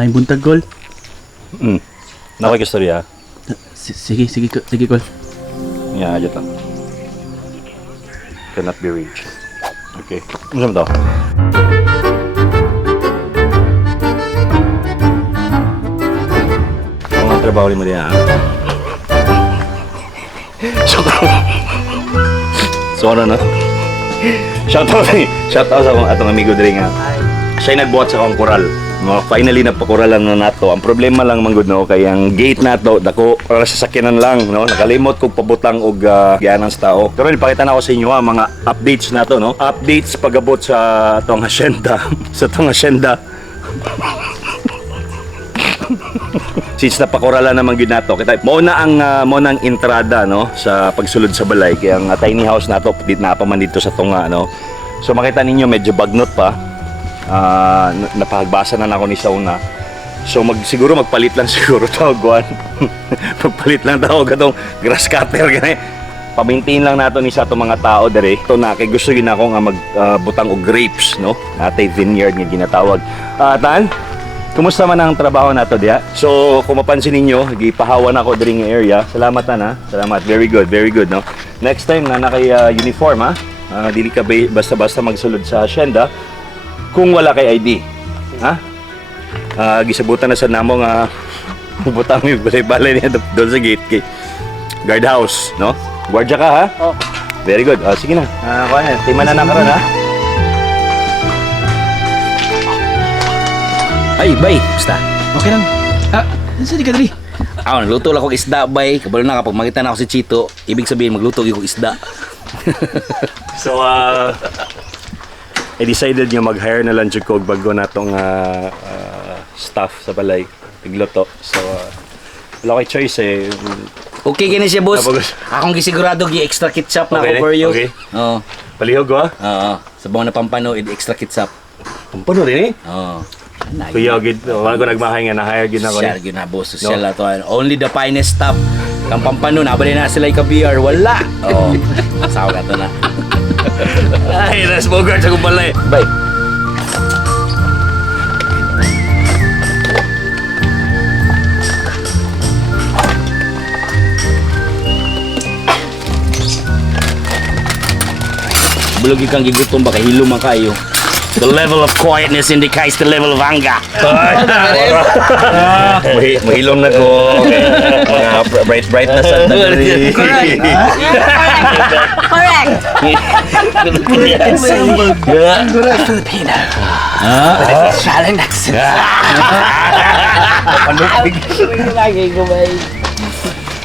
May buntag, Kol. Nakikistorya. Sige, Kol. Yeah, aja lang. Cannot be reached. Okay. Ano to? Ang trabaho ni mo diyan. So ano na? Shoutout sa akong atong amigo diri nga. Siya nagbuhat sa akong koral. No, finally napakuralan na nato. Ang problema lang manggod no kay ang gate nato dako para sa sakyanan lang no. Nakalimot kog pabutang og gianan sa tao. Pero ipakita na ko sa inyo mga updates nato no. Updates pagabot sa atong hacienda. Sa atong hacienda. Since napakuralan naman gid nato, kita mo na ang entrada no sa pagsulod sa balay kay ang tiny house nato dito na pa man dito sa tunga no. So makita ninyo medyo bagnot pa. Napagbasa na ako ni sauna. So siguro magpalit lang siguro tawag guan. Magpalit lang tawag atong grass cutter gani. Pa-maintain lang nato ni sa atong mga tao dere. To na kay gusto gid nako nga magbutang og grapes no. Natay vineyard nga ginatawag. Tan, kumusta man ang trabaho nato diha? So kung mapansin ninyo, gipahawan ako diri nga area. Salamat na. Salamat. Very good no. Next time na kay uniform ha. Dili ka basta-basta magsulod sa hacienda kung wala kay ID. Ha? Gisabutan na sa namo nga butang yung balay-balay niya doon sa gate kay guardhouse, no? Guardia ka ha? Oh. Very good. Sige na. Tima na nakaroon ha? Ay, bay, basta. Okay lang. Saan ka dali? Nagluto lang akong isda, bay. Kabalo na kapag makita na ako si Chito, ibig sabihin magluto akong isda. So, I decided nga mag-hire na lang jud ko og bago natong staff sa balay. Tigluto. So, wala kay choice eh. Okay gini siya, boss. Napagod. Akong gisigurado gi-extra ketchup na Okay, over you. okay. Oo. Palihog ko ha? Oo. Sabaw na pampano, extra ketchup. Pampano rin eh. Oo. Kuya, wala ko nagmahay nga na-hire gid na ko. Social gina, boss. Social ato. Only the finest stuff. Kang pampano, nabali na sila ika-BR. Wala. Oo. Sawa ka to na. Ay, Ras Bogart sa kumbalay. Bye. Bulog kang gigutom baka hilo man kayo. The level of quietness indicates the level of anger. Mahilom na ko. Mga bright na sa dali. Correct. Filipino. Australian accent.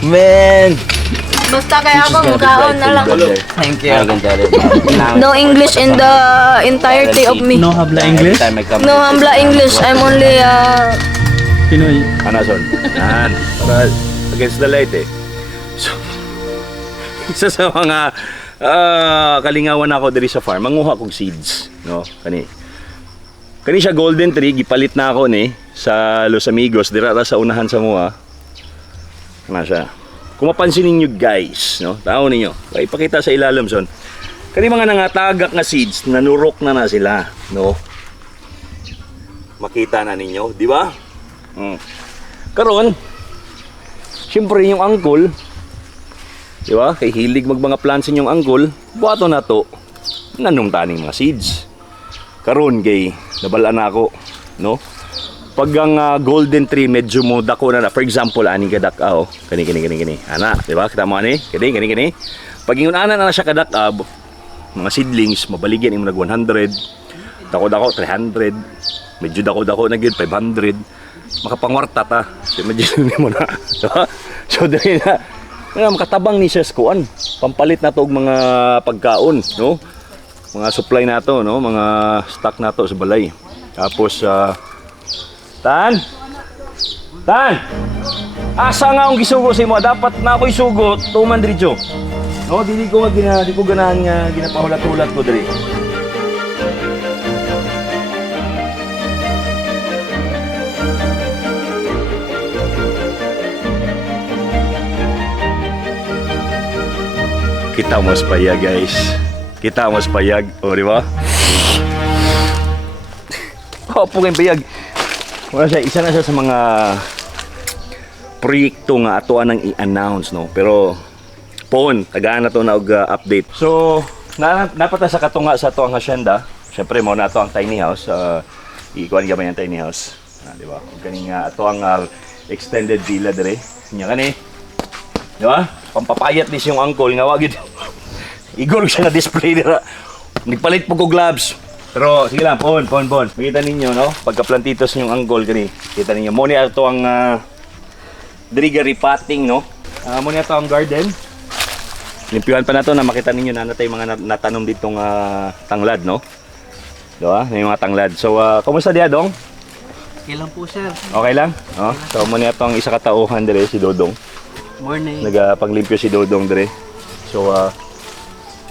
Man. Basta kaya ako mukhaon na lang. Thank you. No English in the entirety of me. No habla English? No hambla English. I'm only Pinoy. Anason. Para against the light eh. So, isa sa mga kalingawan ako diri sa farm, manguha kog seeds, no? Kani siya golden tree, gipalit na ako ni sa Los Amigos dira sa unahan sa mua. Kana siya. Kung mapansin ninyo guys, no? Tao ninyo. Kaya ipakita sa ilalim son. Kani mga nangatagak nga seeds, nanurok na sila, no? Makita na ninyo, di ba? Karon, siyempre yung angkol, di ba? Kay hilig mga plants inyong angkol, buhato na to, nanumtaning mga seeds. Karon kay nabalaan na ako, no? Pag ang golden tree medyo mo dako na, for example, ani kadak kani. Ana, di ba? Kita mo ani? Kani. Pag ingon ana na siya kadak mga seedlings, mabaligyan imo nag 100. Dako 300. Medyo dako na gid 500. Makapangwarta ta. So medyo mo na. Diba? So dili na makatabang ni siya kuan. Pampalit na to og mga pagkaon, no? Mga supply nato, no? Mga stock nato sa balay. Tapos Tan! Asa nga akong gisugo sa imo? Dapat na ako'y sugot, tuman diretso. No, di ko ganahan nga ginapahulat-hulat ko diri. Kita mas payag guys. Kita mas payag, o di ba? Opo kayong payag. Wala siya, isa na siya sa mga proyekto nga atoan nang i-announce, no? Pero, poon, tagaan na to na og update. So, napata sa katunga sa ito ang hacienda. Siyempre, mo na ito ang tiny house. Ikuan gamay ang tiny house. Di ba? Kani nga, ito ang extended villa dire. Kanya kani. Di ba? Pampapayat ni siyang uncle nga wagid. Igor siya na display dira. Nagpalit po ko gloves. Pero sige lang, pon. Makita ninyo, no? Pagka-plantitos yung uncle kani. Kita ninyo. Mo ni ito ang driggery potting, no? Mo ni ito ang garden. Limpyuhan pa na to na makita ninyo na natay mga natanom ditong tanglad, no? Diba? May mga tanglad. So, kumusta diya, Dong? Okay lang po, sir. Okay lang? Oh, so, mo ni ito ang isa katauhan dire, si Dodong. Morning. Nagapaglimpyo si Dodong dire. So,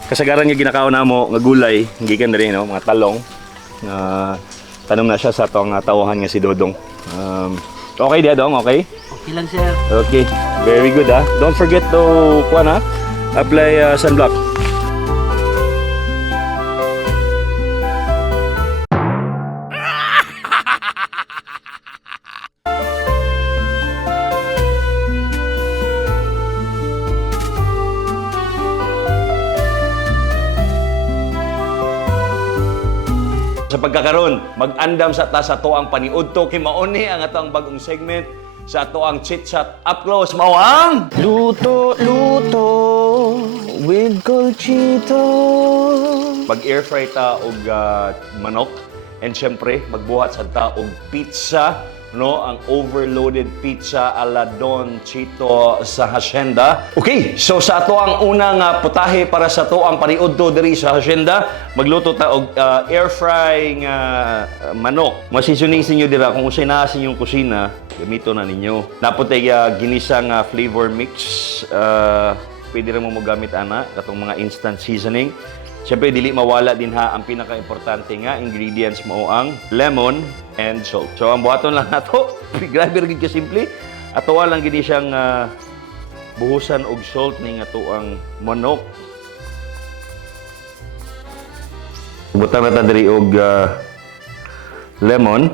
kasagaran nga ginakaw na mo nga gulay, gikan dire, no? Mga talong. Tanom na siya sa itong tauhan nga si Dodong. Okay diya, Dong? Okay? Okay lang, sir. Okay. Very good, ha? Don't forget to, apply sunblock. Sa pagkakaroon, mag-andam sa to ang paniudto kay mauni ang atong bagong segment sa ato ang chit chat up close mawang Luto with Colchito. pag air fry ta og manok and syempre magbuhat sa ta og pizza, no, ang overloaded pizza ala Don Chito sa hacienda. Okay, so sa ato ang unang putahe para sa to ang paniudto diri sa hacienda, magluto ta og air fry nga manok. Masisoning sinyo dira kung usay naa sa inyong kusina, gamito na ninyo. Naputay ginisang flavor mix, pwede rin mo gamit ana katong mga instant seasoning. Siyempre, dili mawala din ha ang pinaka-importante nga ingredients mo ang lemon and salt. So, ang buhaton lang nato, grabe rin kasimple. Ato lang gini siyang buhusan og salt ning ato ang manok. Butang na ta diri og lemon.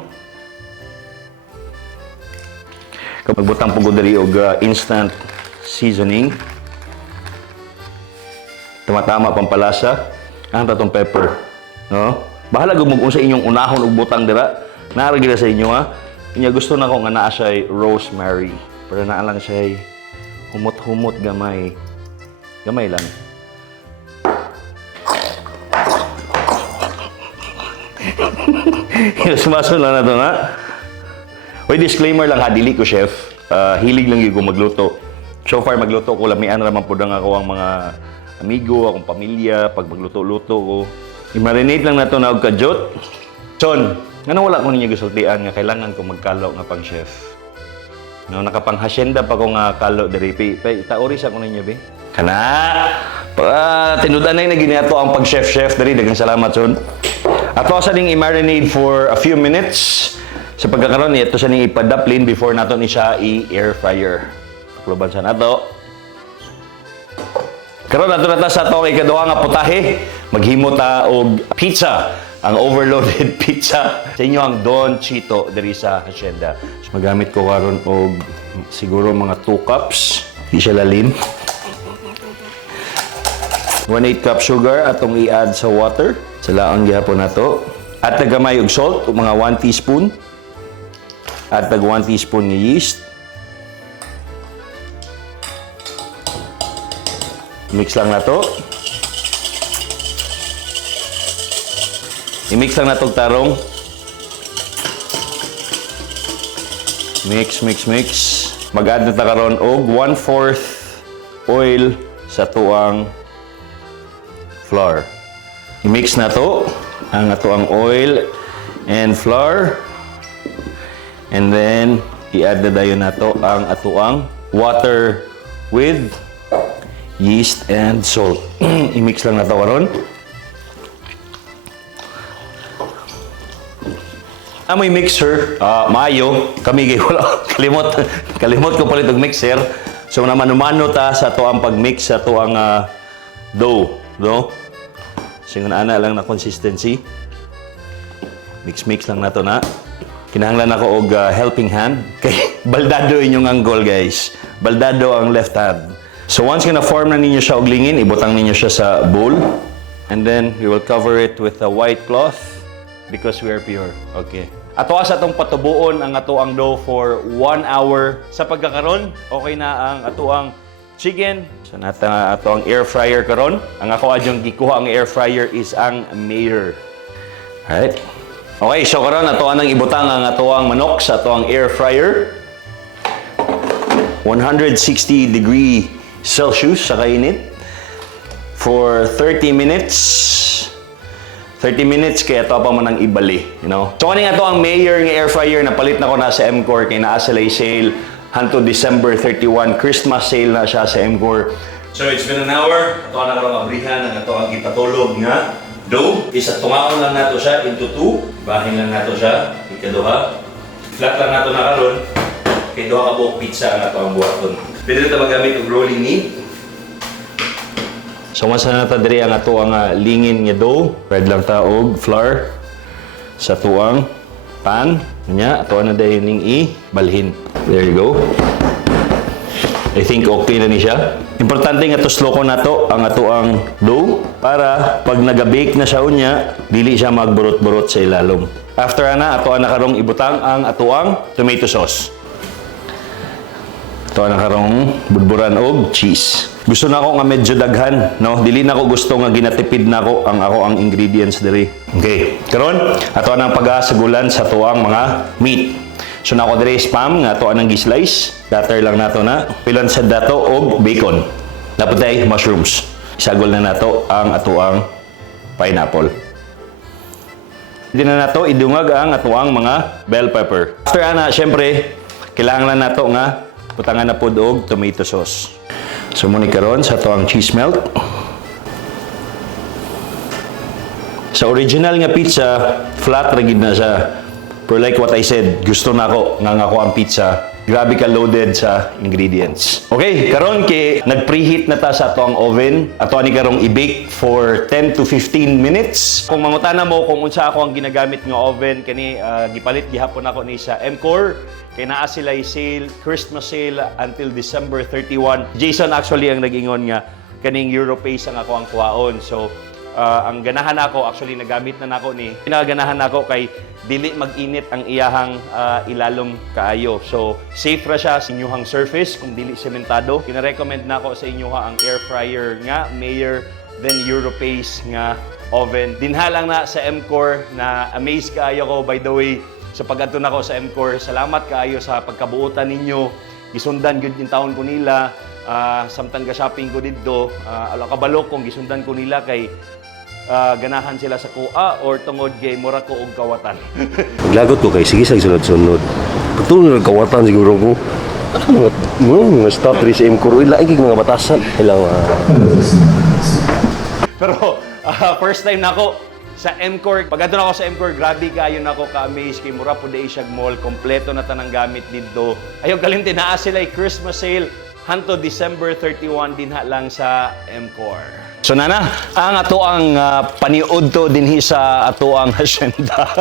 Kapag butang po ko diri og instant seasoning. Tama-tama pampalasa. Ang tatong pepper, no? Bahala gud mo sa inyong unahon og butang dira. Naara gid sa inyo ha. Inya gusto na ko nga naa siya rosemary. Pero naa lang siya humot-humot gamay. Gamay lang. Sumaso lang na to na. Oy, disclaimer lang ha, dili ko chef. Hilig lang gyud ko magluto. So far magluto ko lamian ra man pud ang ako ang mga amigo, akong pamilya, pag magluto-luto ko. I-marinate lang na ito na og kajot. Son, nga wala ko ninyo gusultian nga kailangan ko magkalo nga pang chef. No, nakapang hacienda pa ko nga kalo diri. Itaoris ako ninyo, be. Kana! Tinudan na giniato ang pag-chef-chef diri. Daghang salamat, son. Ato sa ding i-marinate for a few minutes. Sa pagkakaroon, ito sa ning ipadaplin before nato ni siya i-air fryer. Pakluban sa nato. Karon nato na ta sa ato kay kaduha nga putahe, maghimo ta og pizza, ang overloaded pizza sa inyo ang Don Chito diri sa hacienda. So, magamit ko karon og siguro mga 2 cups, di siya lalim. 1/8 cup sugar atong i-add sa water. Sa laang gihapon nato. At gamay og salt, mga 1 teaspoon. At 1 teaspoon nga yeast. Mix lang na to. I-mix lang na to tarong. Mix. Mag-add na ta karon og 1/4 oil sa tuang flour. I-mix na to ang atuang oil and flour. And then i-add na dayon nato ang atuang water with yeast and salt. I-mix lang na ito karon. Amoy mixer, maayo. Kami kay wala. Kalimot ko palit og mixer. So naman-mano ta sa to ang pag-mix sa to ang dough, no? Singon ana lang na consistency. Mix lang na to na. kinahanglan ako og helping hand. Kay baldado inyong anggol, guys. Baldado ang left hand. So once na form na ninyo siya og lingin, ibutang ninyo siya sa bowl. And then we will cover it with a white cloth because we are pure. Okay. Ato sa atong patubuon ang ato ang dough for 1 hour. Sa pagkakaron, okay na ang ato ang chicken. So nata ato ang air fryer karon. Ang ako adyong gikuha ang air fryer is ang Mayer. Alright. Okay, so karon ato nang ibutang ang ato ang manok sa ato ang air fryer. 160 degree Celsius sa kainit for 30 minutes. 30 minutes kaya ito pa man ang ibali, you know. So kaning ato ang Mayer nga air fryer na palit na ko na sa MCOR kay naa sila sale hanto December 31, Christmas sale na siya sa MCOR. So it's been an hour. Ato na karong abrihan ang ato ang gitatulog nga dough. Isa tungaon lang nato siya into 2. Bahin lang nato siya ikaduha. Flat lang nato na karon. Kay duha ka buok pizza ang ato ang buhaton. Pwede na magamit og rolling meat. So once na natadiri ang ato ang lingin nga dough, red lang ta og flour sa tuang pan. Nya ato na dayon ning balhin. There you go. I think okay na ni siya. Importante nga to slow ko nato ang ato ang dough para pag naga-bake na siya unya, dili siya magburot-burot sa ilalom. After ana ato na karong ibutang ang ato ang tomato sauce. Ito na karong budburan og cheese. Gusto na ako nga medyo daghan, no? Dili na ako gusto nga ginatipid na ako ang ingredients diri. Okay. Karon, ato nang pagasagulan sa tuang mga meat. So na ako diri spam nga ato nang gi-slice. Butter lang nato na. Pilan sa dato og bacon. Naputay mushrooms. Isagol na nato ang atuang pineapple. Hindi na nato idungag ang atuang mga bell pepper. After ana, syempre, kailangan lang nato nga butangan na po og tomato sauce. So muni karon sa to ang cheese melt. Sa original nga pizza, flat ra gid na siya. Pero like what I said, gusto na ako nga ako ang pizza. Grabe ka loaded sa ingredients. Okay, karon kay nag-preheat na ta sa to ang oven. Ato ani karong i-bake for 10 to 15 minutes. Kung mangutana mo kung unsa ako ang ginagamit nga oven kani gipalit gihapon ako ni sa MCOR. Kaya naa sila sale, Christmas sale until December 31. Jason actually ang nag-ingon nga kaning Europace ang ako ang kuhaon. So, ang ganahan ako, actually nagamit na nako ni. Pinaganahan nako kay dili mag-init ang iyahang ilalom kaayo. So, safe ra siya sa inyong surface kung dili sementado. Kina-recommend nako sa inyo ang air fryer nga Mayer then Europace nga oven. Dinha lang na sa MCOR na amaze kaayo ko by the way. Sa pag-adto nako sa MCOR, salamat kaayo sa pagkabuotan ninyo. Gisundan gyud yung taon ko nila. Samtang ga-shopping ko didto, kabalo kung gisundan ko nila kay ganahan sila sa kuha or tungod kay mura ko og kawatan. Paglagot ko kay sige sa sunod-sunod. Pagtulong ng kawatan siguro ko. Mga stop rin sa MCOR. Ilaing mga batasan. Pero first time nako sa MCOR, pag na ako sa MCOR, grabe kayo na ako ka-amaze kay mura po day siya mall, kompleto na tanang gamit dito. Ayaw kalimti, naa sila Christmas sale hanto December 31 dinha lang sa MCOR. So nana, ang ato ang paniud to dinhi sa ato ang hacienda.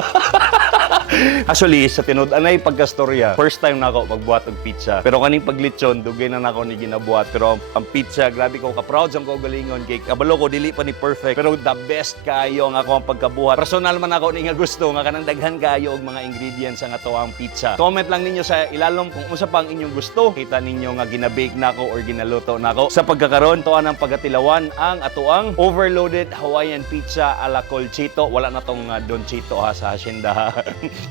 Actually, sa tinud-anay pagkastorya, first time na ako magbuhat og pizza. Pero kaning paglitsyon, dugay na nako ni ginabuhat. Pero ang pizza, grabe ko ka-proud sa ko galingon kay kabalo ko dili pa ni perfect. Pero the best kayo ang ako ang pagkabuhat. Personal man ako ni nga gusto nga kanang daghan kayo og mga ingredients ang ato ang pizza. Comment lang ninyo sa ilalom kung unsa pa ang inyong gusto. Kita ninyo nga ginabake nako or ginaluto nako. Sa pagkakaron to ang pagatilawan ang ato ang overloaded Hawaiian pizza a la Colchito. Wala na tong Don Chito ha sa hacienda ha.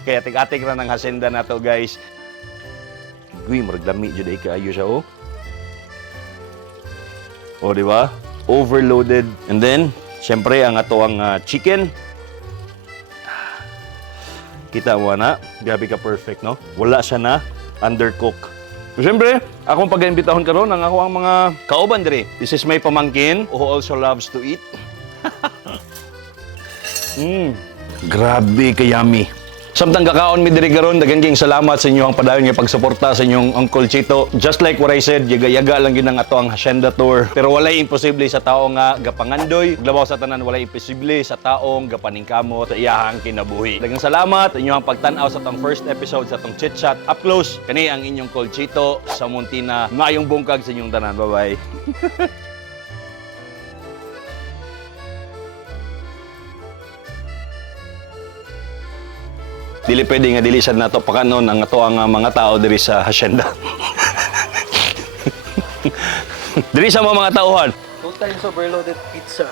Kaya tig-atik ra ng hacienda na to, guys. Uy, maragdami jud ay kaayo siya oh. Oh, di ba? Overloaded. And then, syempre ang ato ang chicken. Kita mo na, grabe ka perfect, no? Wala siya na undercook. Siyempre, akong pag-imbitahon karon ang ako ang mga kauban diri. This is my pamangkin who also loves to eat. Grabe ka yummy. Samtang kakaon mi diri karon, daghang king salamat sa inyo ang padayon nga pagsuporta sa inyong Uncle Chito. Just like what I said, yaga-yaga lang gyud ang ato ang hacienda tour. Pero walay imposible sa tao nga gapangandoy. Labaw sa tanan walay imposible sa taong gapaningkamot sa iyahang kinabuhi. Daghang salamat sa inyong pagtan-aw sa tong first episode sa tong Chit Chat Up Close. Kani ang inyong Uncle Chito sa Muntina. Maayong bungkag sa inyong tanan. Bye-bye. Dili pwede nga dili sad nato pakanon ang ato ang mga tao diri sa hacienda. Diri sa mga tauhan. Two times overloaded pizza.